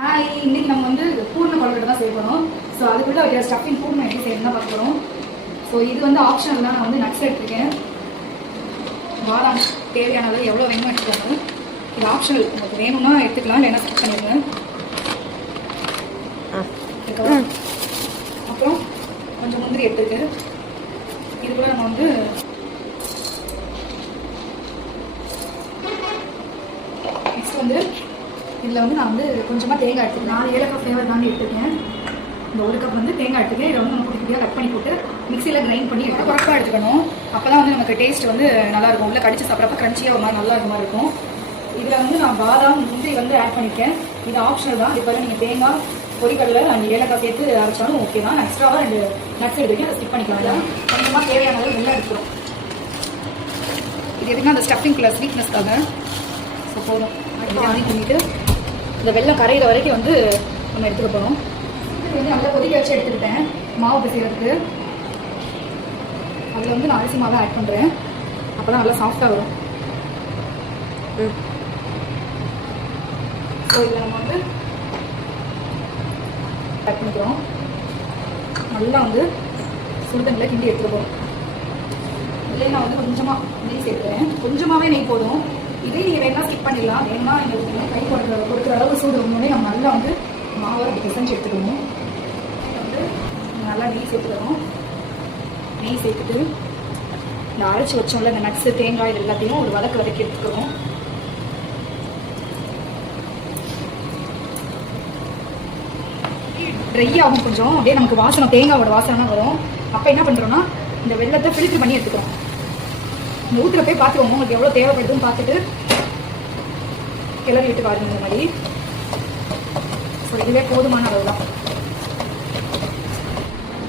Hi இன்னைக்கு நம்ம வந்து பூர்ண கொழுக்கட்டை தான் செய்ய போகிறோம் ஸோ அதுக்குள்ள வைக்கிற ஸ்டஃபிங் பூர்ணம் எப்படி செய்யணும் தான் பார்க்க போகிறோம் ஸோ இது வந்து ஆப்ஷனல் தான். நான் வந்து நட்ஸ் எடுத்திருக்கேன். பாதாம் தேவையான அளவு எவ்வளோ வேணுமோ எடுத்துக்கோங்க. இது ஆப்ஷனல் உங்களுக்கு வேணும்னா எடுத்துக்கலாம். இல்லைன்னா செட் பண்ணிடுங்க? அப்புறம் கொஞ்சம் முந்திரி எடுத்துருக்கு இது கூட நம்ம வந்து நெக்ஸ்ட் வந்து இதில் வந்து நான் வந்து கொஞ்சமாக தேங்காய் எடுத்துக்கேன் நாலு ஏலக்காய் ஃப்ளேவர் தாண்டி எடுத்துருக்கேன். இந்த ஒரு கப் வந்து தேங்காய் எடுத்துக்கேன் இதை வந்து நம்ம குட்டி குட்டியாக கட் பண்ணி போட்டு மிக்சியில் கிரைண்ட் பண்ணி எடுத்து குறப்பாக எடுத்துக்கணும். அப்போ தான் வந்து நமக்கு டேஸ்ட் வந்து நல்லாயிருக்கும் உள்ளே கடிச்சு சாப்பிட்றப்ப க்ரன்ச்சியாக ஒரு மாதிரி நல்லா இருக்க மாதிரி இருக்கும். இதில் வந்து நான் பாதாம் முந்திரி வந்து ஆட் பண்ணியிருக்கேன் இது ஆப்ஷனல் தான். இப்போ நீங்கள் தேங்காய் பொரிக்கடலை அண்ட் ஏலக்காய் சேர்த்து அரைச்சாலும் ஓகே தான். எக்ஸ்ட்ராவாக ரெண்டு நட்ஸ் எடுத்துக்கி அதை ஸ்கிப் பண்ணிக்கலாம். கொஞ்சமாக தேவையான அளவு நல்லா எடுத்துரும் இது எதுக்குன்னா அந்த ஸ்டஃபிங்குள்ள ஸ்வீட்னஸ்க்காக ஸோ போதும். அடுத்து ஆணி இந்த வெள்ளம் கரையிற வரைக்கும் வந்து நம்ம எடுத்துக்க போகிறோம் இது வந்து நல்லா கொதிக்க வச்சு எடுத்துக்கிட்டேன். மாவு பிசைகிறதுக்கு அதில் வந்து நான் அரிசி மாவை ஆட் பண்ணுறேன் அப்போ தான் நல்லா சாஃப்டாக வரும். ஸோ இதில் நம்ம வந்து ஆட் பண்ணிக்கிறோம். நல்லா வந்து சுடுதண்ணில் கிண்டி எடுத்துருக்கோம் இதுலேயே நான் வந்து கொஞ்சமாக நெய் சேர்க்குறேன். கொஞ்சமாகவே நெய் போதும். இதே நீங்கள் வேணா ஸ்கிப் பண்ணிடலாம். வேணா எங்களுக்கு கை கொடுக்குற கொடுக்குற அளவு சூடு முன்னே நம்ம நல்லா வந்து மாவை பிசைஞ்சு எடுத்துக்கணும். வந்து நல்லா நெய் சேர்த்துக்கிறோம் நெய் சேர்த்துட்டு இந்த அரைச்சி வச்சோம்ல இந்த நட்ஸு தேங்காய் இது எல்லாத்தையும் ஒரு வதக்கு வதக்கி எடுத்துக்கிறோம் ட்ரை ஆகும் கொஞ்சம். அப்படியே நமக்கு வாசனை தேங்காவோட வாசனை வரும். அப்போ என்ன பண்ணுறோம்னா இந்த வெள்ளத்தை ஃபில்டர் பண்ணி எடுத்துக்கிறோம். இந்த ஊற்றுல போய் பார்த்துக்கோங்க. உங்களுக்கு எவ்வளோ தேவைப்படுதுன்னு பார்த்துட்டு கிளறி விட்டு பாருங்க இந்த மாதிரி. ஸோ இதுவே போதுமான அளவு தான்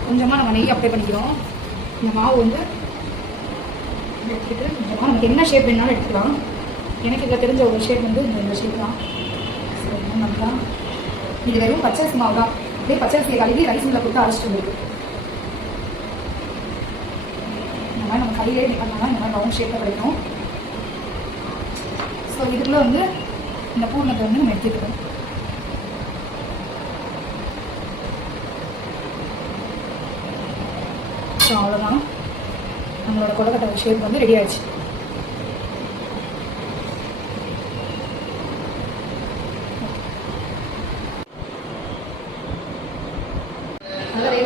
கொஞ்சமாக நம்ம நெய் அப்ளை பண்ணிக்கிறோம். இந்த மாவு வந்து எடுத்துக்கிட்டு கொஞ்சமாக நமக்கு என்ன ஷேப் வேணாலும் எடுத்துக்கலாம். எனக்கு இதில் தெரிஞ்ச ஒரு ஷேப் வந்து இந்த ஷேப் தான். ஸோ என்ன பண்ணலாம் இது வெறும் பச்சரிசி மாவு தான் இதே பச்சரிசியை கழுவி ரைஸ் மில்ல கொடுத்து அரைச்சிட்டு வந்துருக்கு இந்த மாதிரி நம்ம கையிலே இப்படி பண்ணோம்னா இந்த மாதிரி ரவுண்ட் ஷேப்பில் கிடைக்கும் ஸோ இதுக்குள்ளே வந்து இந்த பூர்ணத்தை வந்து நம்ம எடுத்துக்கிறோம் ஸோ அவ்வளோதான் நம்மளோட கொலக்கட்டை ஷேப் வந்து ரெடி ஆயிடுச்சு. நல்லா வேக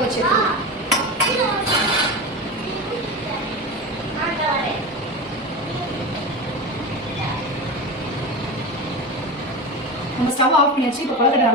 நம்ம ஸ்டவ் ஆஃப் பண்ணியாச்சு இப்போ கொழக்கட்டை